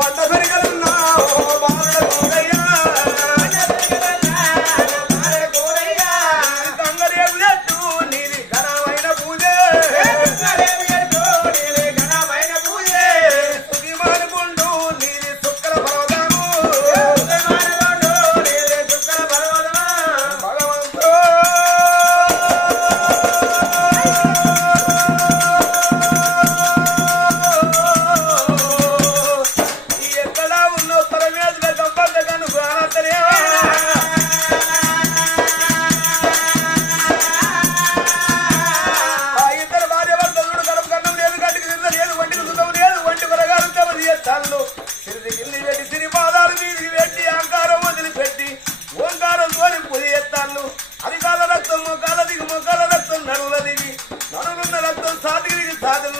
ఎక్కడ 나도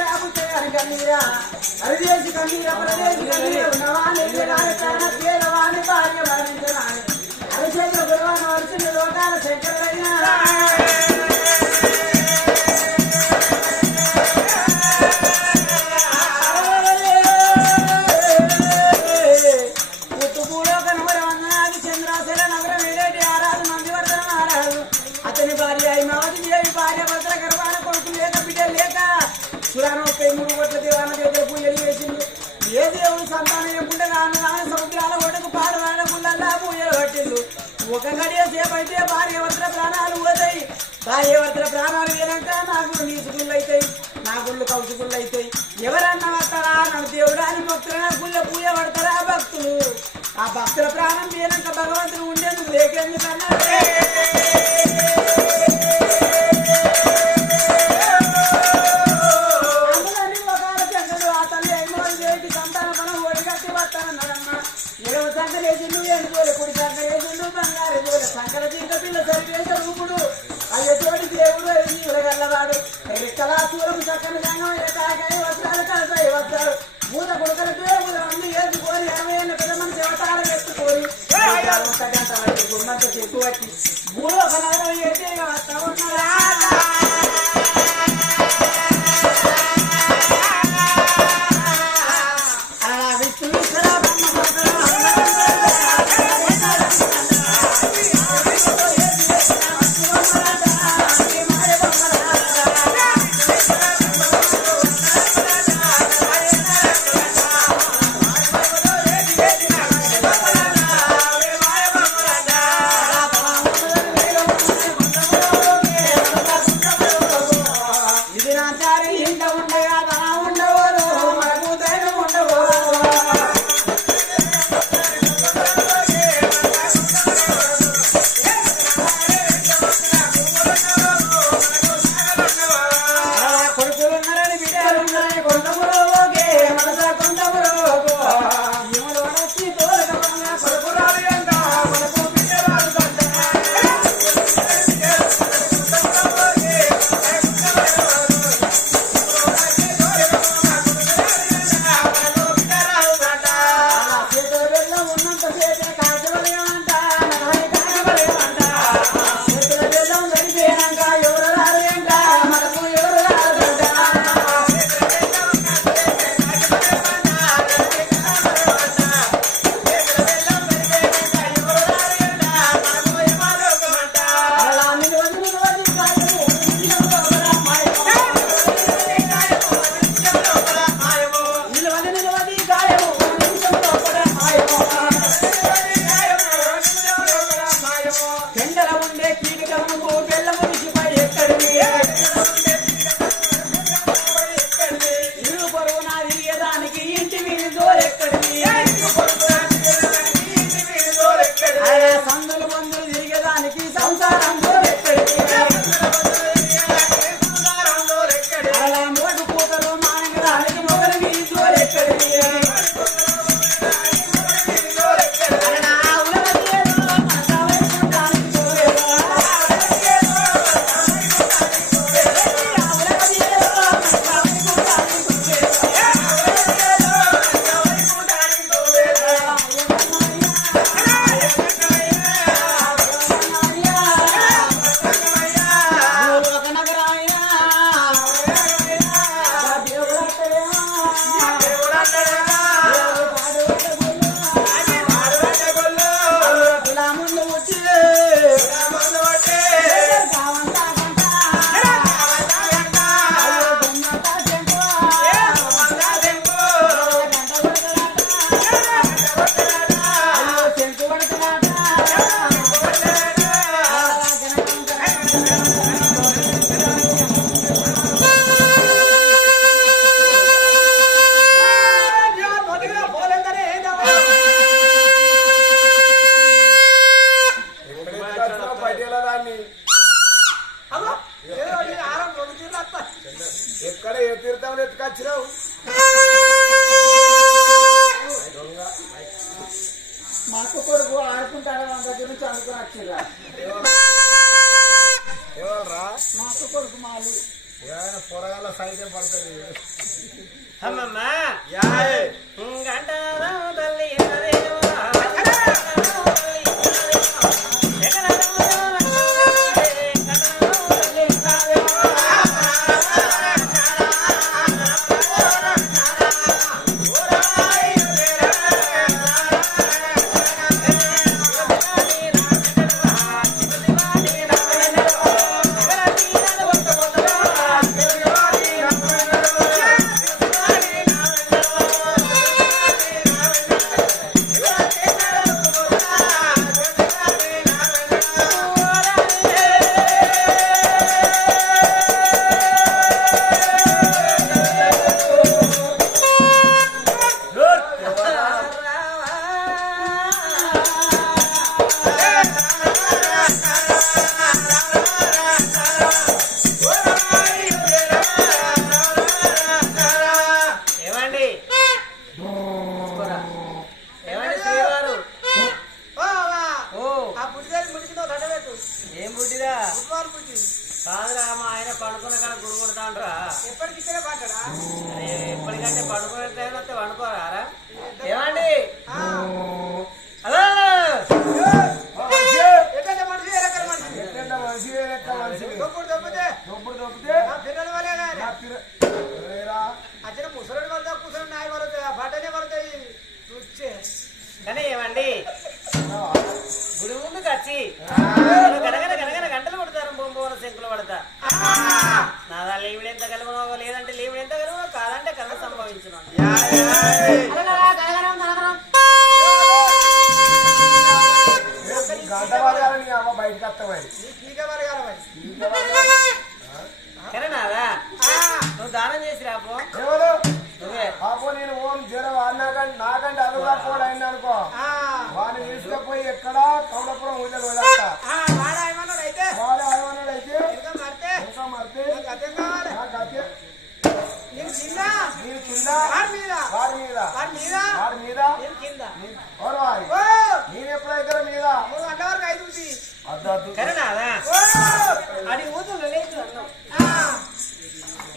కన్నీరా. అరిదేసి కన్నీరా పరదేసి కన్నీరా. ఉన్నవాని వీరాని భార్య మరణించరాని అరిచేత గురువాన వచ్చిన లోకాల శంకరుడైనా పడతారా పూజ పడతారా భక్తులు? ఆ భక్తుల ప్రాణం పోయినాక భగవంతుడు ఉండే నువ్వు లేకెందుకన్నా ఎక్కడ ఏ తీర్థం ఎత్తుకొచ్చినావు? మాకు కొడుకు ఆడుకుంటారా? మన దగ్గర నుంచి అనుకుని వచ్చిరా మాకు కొడుకు మాలు. ఏమైనా పొరగాల సైతే పడుతుంది అమ్మమ్మా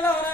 la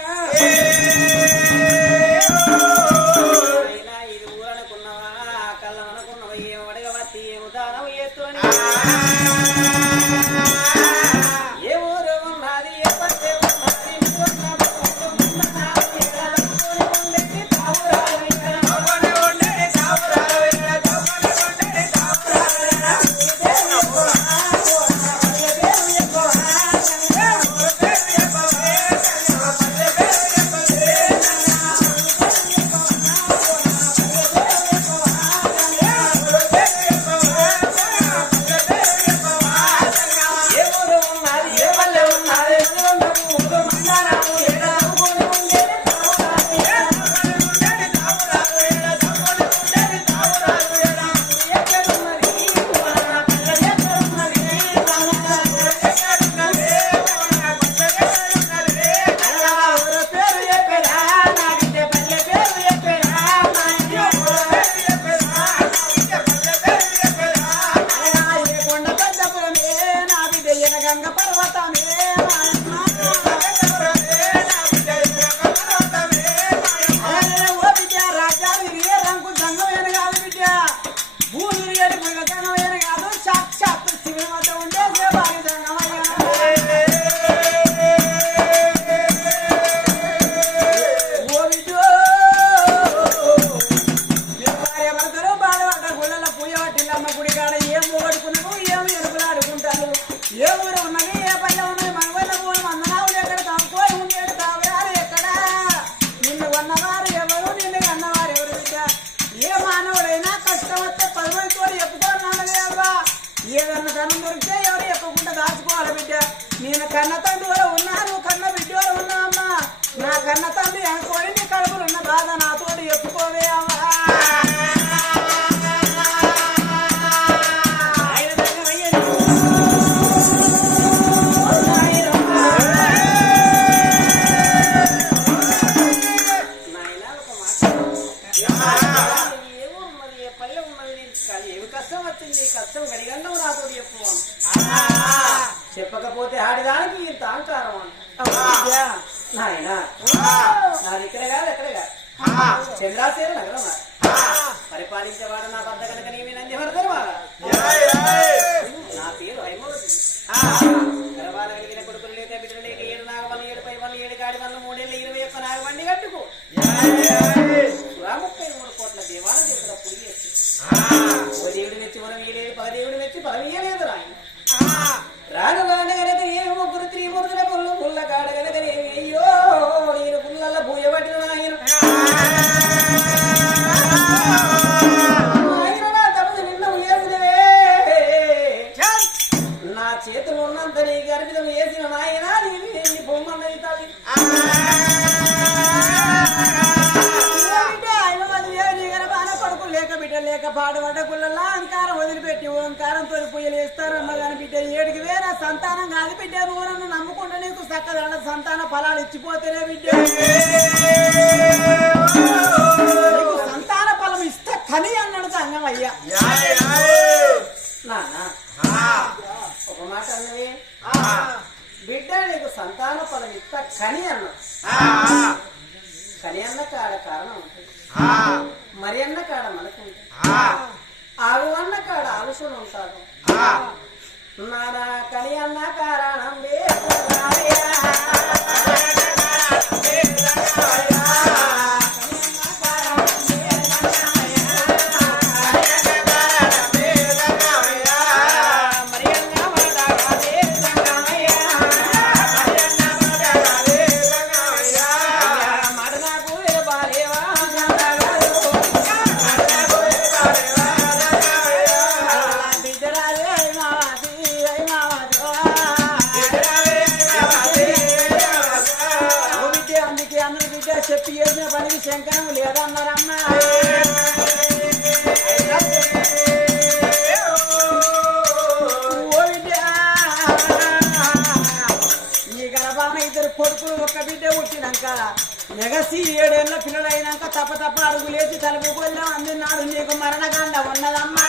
ధనం దొరికితే ఎవరు ఎక్కకుండా దాచుకోవాలి బిడ్డ. నేను కన్న తండ్రి వల్ల ఉన్నా కన్న బిడ్డ వల్ల ఉన్నా అమ్మా. నా కన్న తండ్రి అనుకోని నీ కడుపులు ఉన్న బాధ నాతోటి చెప్పుకోవే అమ్మా. ఆడదానికి ఈ తాంకారం నాయన. నా దగ్గర కాదు ఎక్కడ కాదు. చంద్రాసేన నగరం పరిపాలించేవాడు నా బద్ద కనుక నీవి నందివర్ధర్వా నా పేరు హైమవతి. గర్వాలగిన కొడుకులు లేక బిడ్డలు లేక ఏడు నాగవల్లి ఏడు పై వల్ల ఏడు గాడి వల్ల మూడేళ్ళ ఇరవై ఒక్క నాగవండి కట్టుకో. ముప్పై మూడు కోట్ల దేవాల దేవుడు అప్పుడు ఓ దేవుడు మెచ్చి మనం వేయలేదు పగదేవుడు మెచ్చి పదవేయలేదు కొడుకులలో అహంకారం వదిలిపెట్టి ఓంకారంతో పూజలు చేస్తారమ్మ కానీ బిడ్డ. ఏడికి వేరే సంతానం కాదు బిడ్డ. నూరన్ను నమ్ముకుంటే నీకు చక్కదండ సంతాన ఫలాలు ఇచ్చిపోతేనే బిడ్డ. సంతాన ఫలం ఇస్తే కని అన్నాడు సంగమయ్యా నానా ఒక మాట అన్నవి బిడ్డ నీకు సంతాన ఫలం ఇస్తా కని అన్నాడు. కని అన్న కాడ కారణం ఉంటుంది. మరి అన్న కాడ మనకు ఆడువన్న కాడ ఆలుసుడు ఉంటాడు నానా కని కారణం వేసరా ఒక బిడ్డ పుట్టినాక ఎగసి ఏడేళ్ళ పిల్లలైనాక తప్ప తప్ప అడుగులేసి తలుపుకొల్లా అందరి నాడు నీకు మరణకాండ ఉన్నదమ్మా.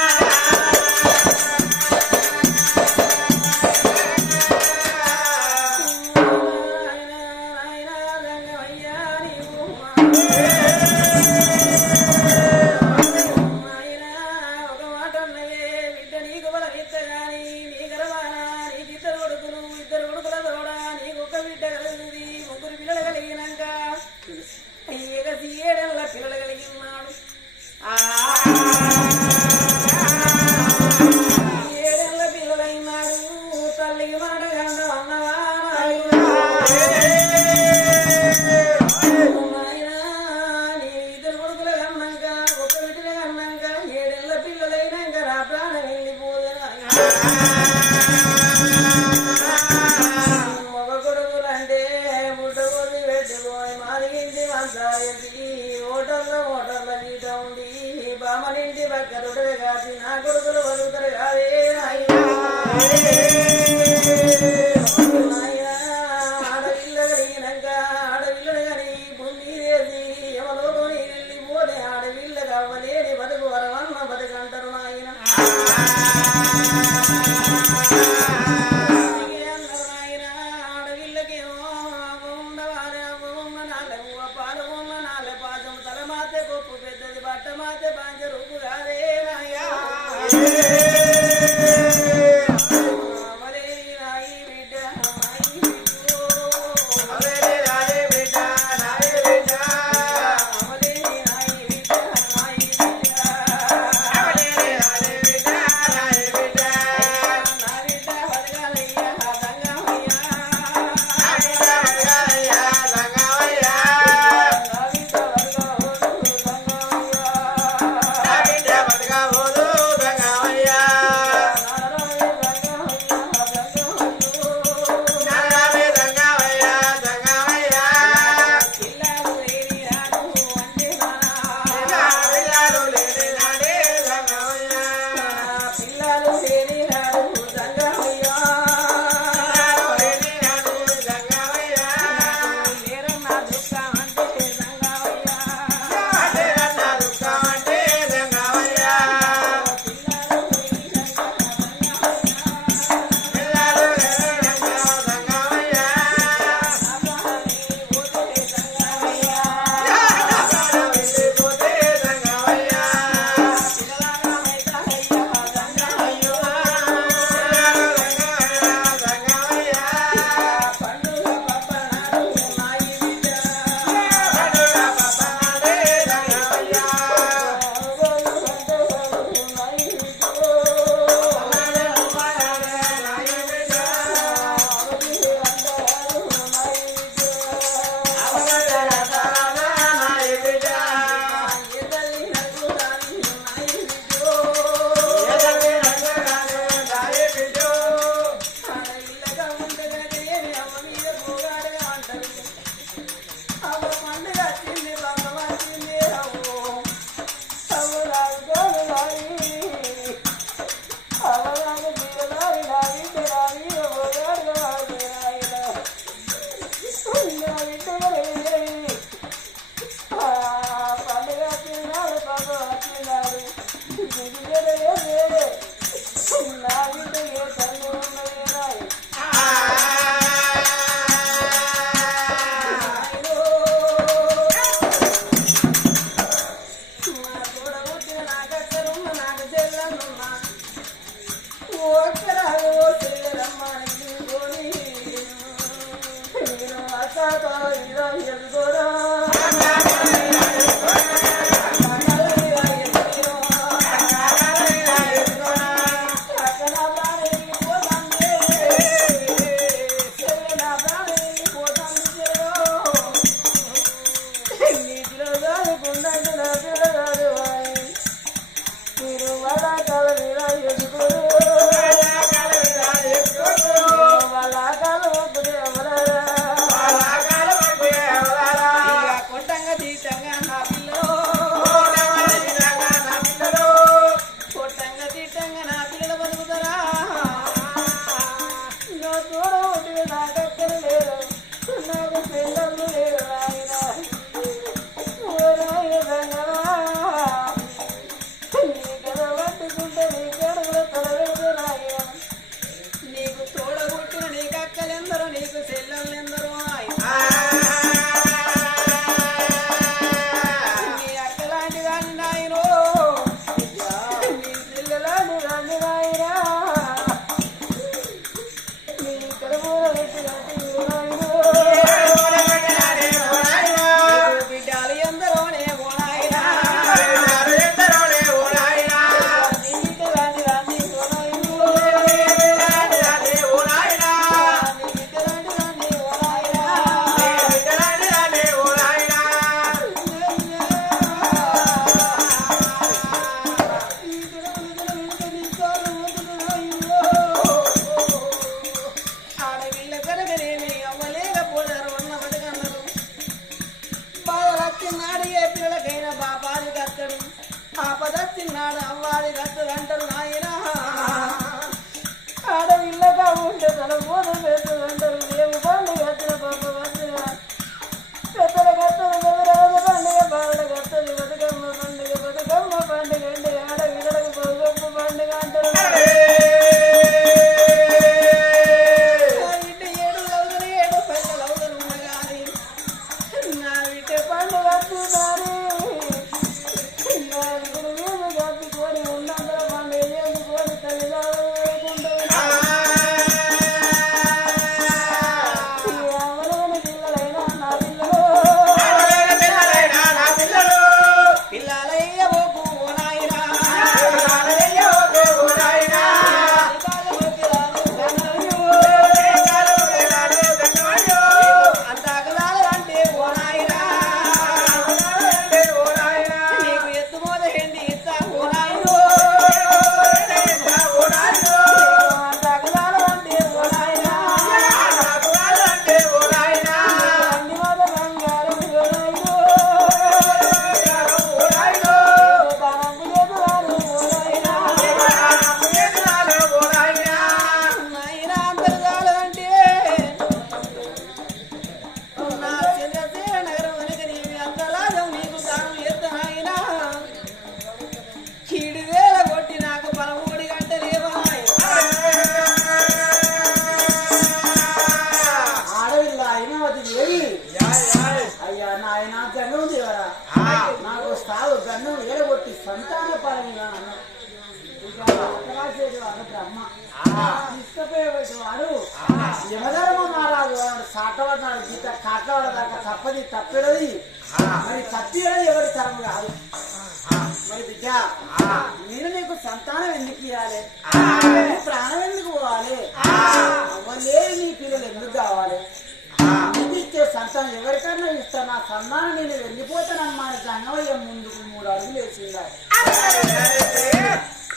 ముందుకు మూడు అడుగులు వేసిందా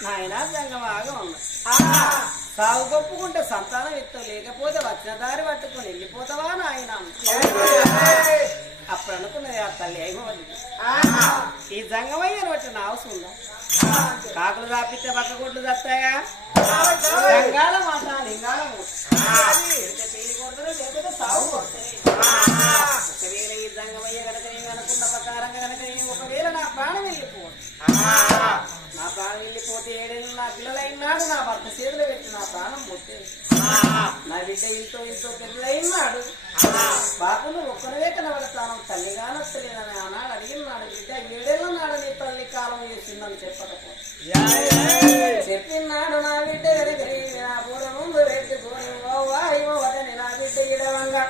నాయన సంగమాగం సాగు కొప్పుకుంటే సంతానం ఇస్తాం లేకపోతే వచ్చిన దారి పట్టుకుని వెళ్ళిపోతావా నాయన? అప్పుడు అనుకున్నది ఆ తల్లి అయిపోయింది ఈ జంగమయ్య నోటి నా అవసరం ఉందా? కాకులు తాపితే పక్క గుడ్లు తప్పాయా ఒకవేళ నా ప్రాణం వెళ్ళిపోవచ్చు. ప్రాణం వెళ్ళిపోతే ఏడైనా నా పిల్లలైనాడు నా భర్త చేతులు పెట్టి నా ప్రాణం పోతే. నా బిడ్డ ఇంట్లో ఇంతో పిల్లలైనాడు బాపలు ఒక్కరివే కనబడతాను తల్లిగా నచ్చలేదని ఆనాడు అడిగినాడు బిడ్డ ఏడేళ్ళ నాడు నీ తల్లి కాలం చేసిందని చెప్పకపో. చెప్పినాడు నా బిడ్డ నా పూర్వం పెట్టి నా బిడ్డ ఇడవంగా